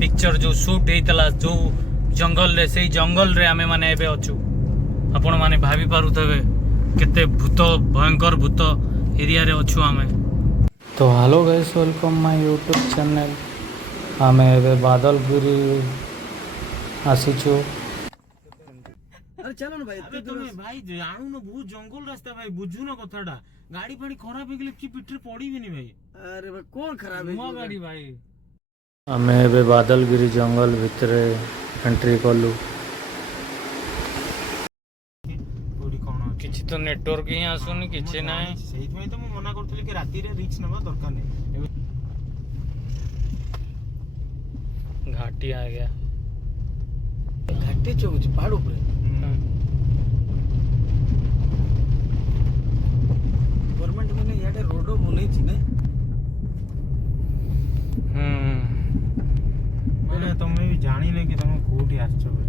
Picture जो shoot होता जो जंगल रे से जंगल रे आमे माने एबे अछु आपण माने भाभी पारुथबे केते भूत भयंकर भूत एरिया रे अछु आमे। तो hello guys, welcome my YouTube channel. आमे एबे बादलगिरी आसीछु। अरे चलो ना भाई। अबे तुम्हें भाई जानू न बहुत जंगल रास्ता भाई, बुझू न कथाटा। गाड़ी फाड़ी खराब हो गेले कि पिठरे पड़ी भी नहीं भाई। अरे भाई कौन खराब है नुआ गाड़ी भाई। आमे एबे बादलगिरी जंगल भितरे एंट्री कलु। कोडी कोन किछि तो नेटवर्क ही आसुनी, किछि नाही। सेहि में तो मैं मना करथली कि राती रे रिक्स नबा दरकार नहीं। घाटी आ गया। घाटे चौक पहाड़ ऊपर गवर्नमेंट मैंने याडे रोड बनई छी ने। मैंने तुम्हें भी जानी नहीं कि तुम कोठी आछो भाई।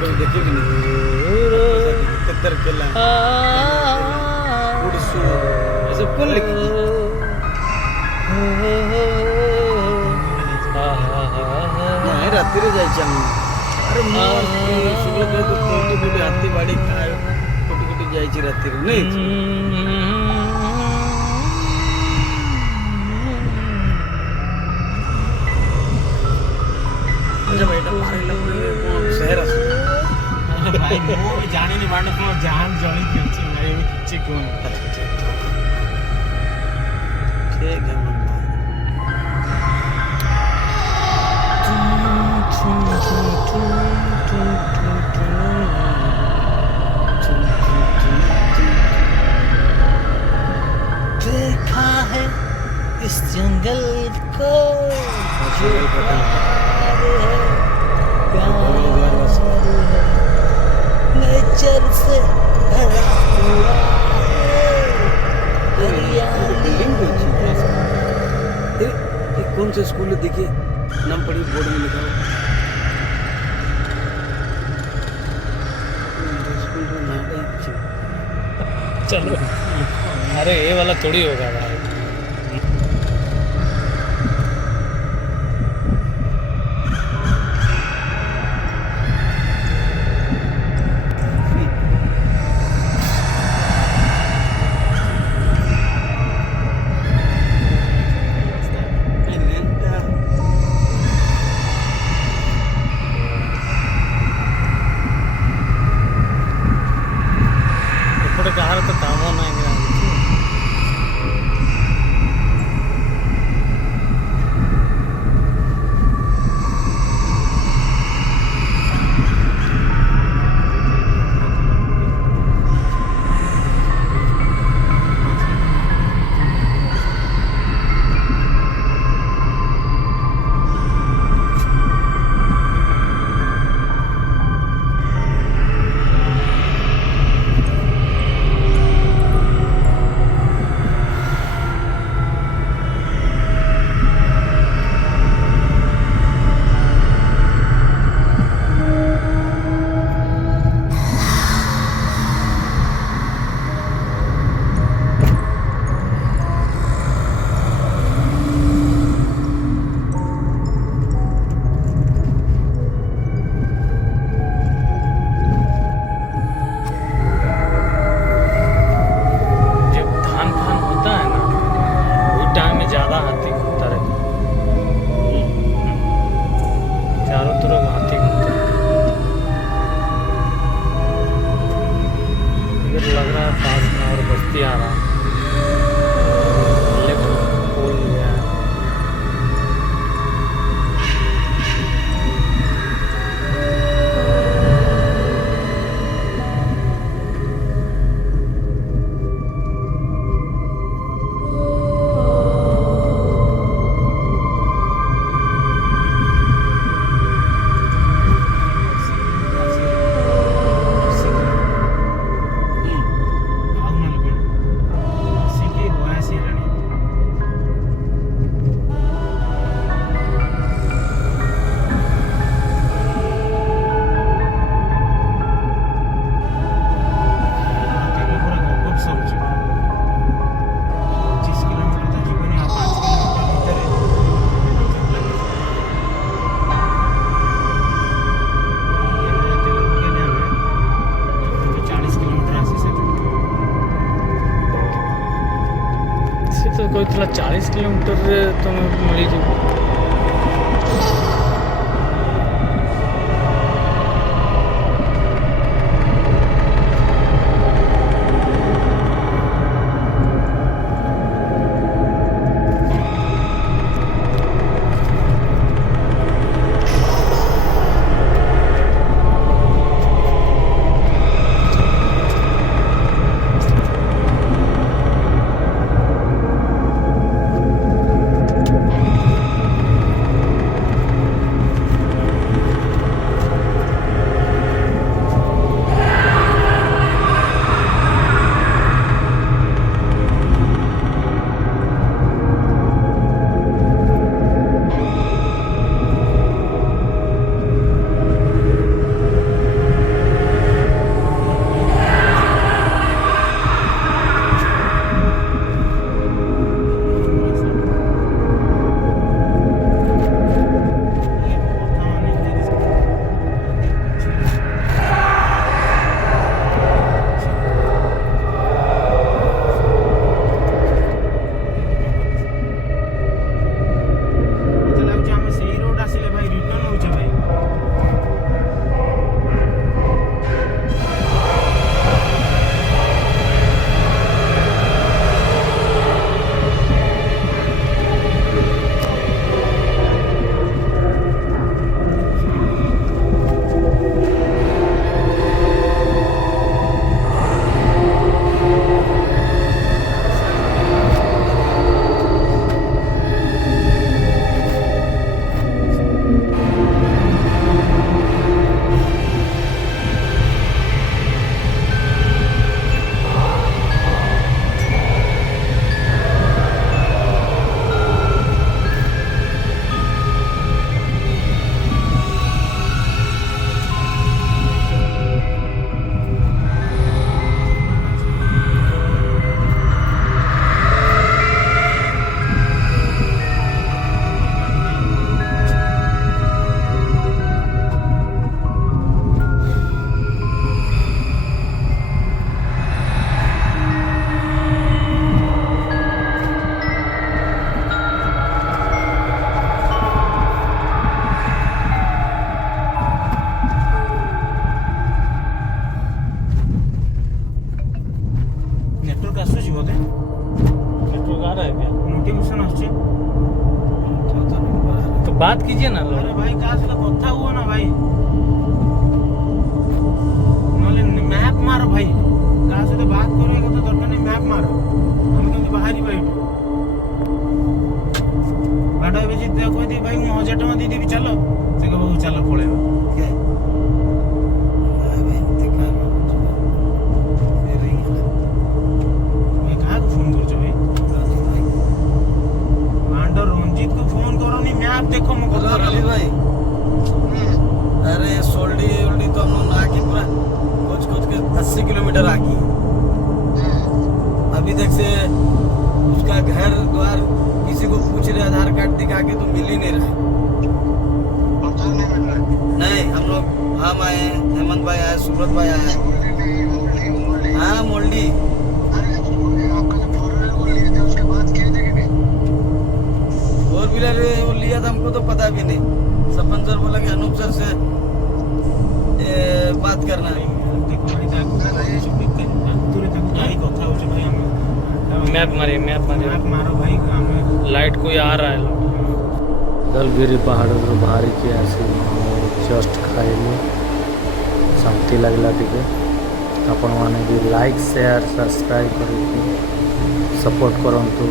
फोटो देखे कि नहीं तितर केला उड़सू ऐसे कौन लिखेगी नहीं रात्रि रे जाई हम अरे मोर सुबह के तो कोटी कोटी हाथी बाड़ी खाए कोटी कोटी जाई छी रात्रि रे नहीं अच्छा बेटा मारे लगे कौन शहर आस ଭାଇ ମୁଁ ବି ଜାଣିନି ମାନେ କଣ ଜାହାନ ଜଣି ଅଛି ଭାଇ କିଛି କହୁନି ठीक है मम्मा देखा है इस जंगल को जंगल पता नेचर से भरा हुआ है बिल्डिंग भी अच्छी है ये कौन से स्कूल है देखिए नाम पढ़िए बोर्ड में लिखा हो स्कूल में नाम है अच्छी चलो अरे ये वाला थोड़ी होगा भाई ଏପଟେ କାହାର ତ କାମ ନାହିଁ ଲାଗୁଛି କହିଥିଲା 40 କିଲୋମିଟରରେ ତୁମେ ମିଳିଯିବ। लीजिए ना लो। अरे भाई काश तो कथा हुआ ना भाई नले मैप मारो भाई काश तो बात करो एक तो दरकार नहीं मैप मारो हम केमती बाहरी भाई बाटा बेची कोई दी भाई मु 1000 टका दे देबी चलो से कहबो चलो पळेबो मैं कहा को फोन करछो भाई मांडो रंजीत को फोन करो नी मैप देखो मु हेलो कथा रवि भाई अरे सोल्डी उल्डी तो हम लोग आके पूरा खोज खोज के 80 किलोमीटर आगे अभी तक से उसका घर द्वार किसी को पूछ रहे आधार कार्ड दिखा के तो मिल ही नहीं रहा है। नहीं हम लोग हम आए हैं, हेमंत भाई आए, सुब्रत भाई आए। हाँ मोल्डी फोर व्हीलर वो लिया था हमको तो पता भी नहीं। सपन सर बोला कि अनूप सर से बात करना है। देखो भाई देखो तुरे तक गाड़ी कथा हो भाई हम मैप मारिए मैप मैप मारो भाई हमें लाइट कोई आ रहा है दलगिरी पहाड़ बाहरी की आसी जस्ट खाइली शांति लगला टिके आपण माने भी लाइक शेयर सब्सक्राइब करी सपोर्ट करंतु।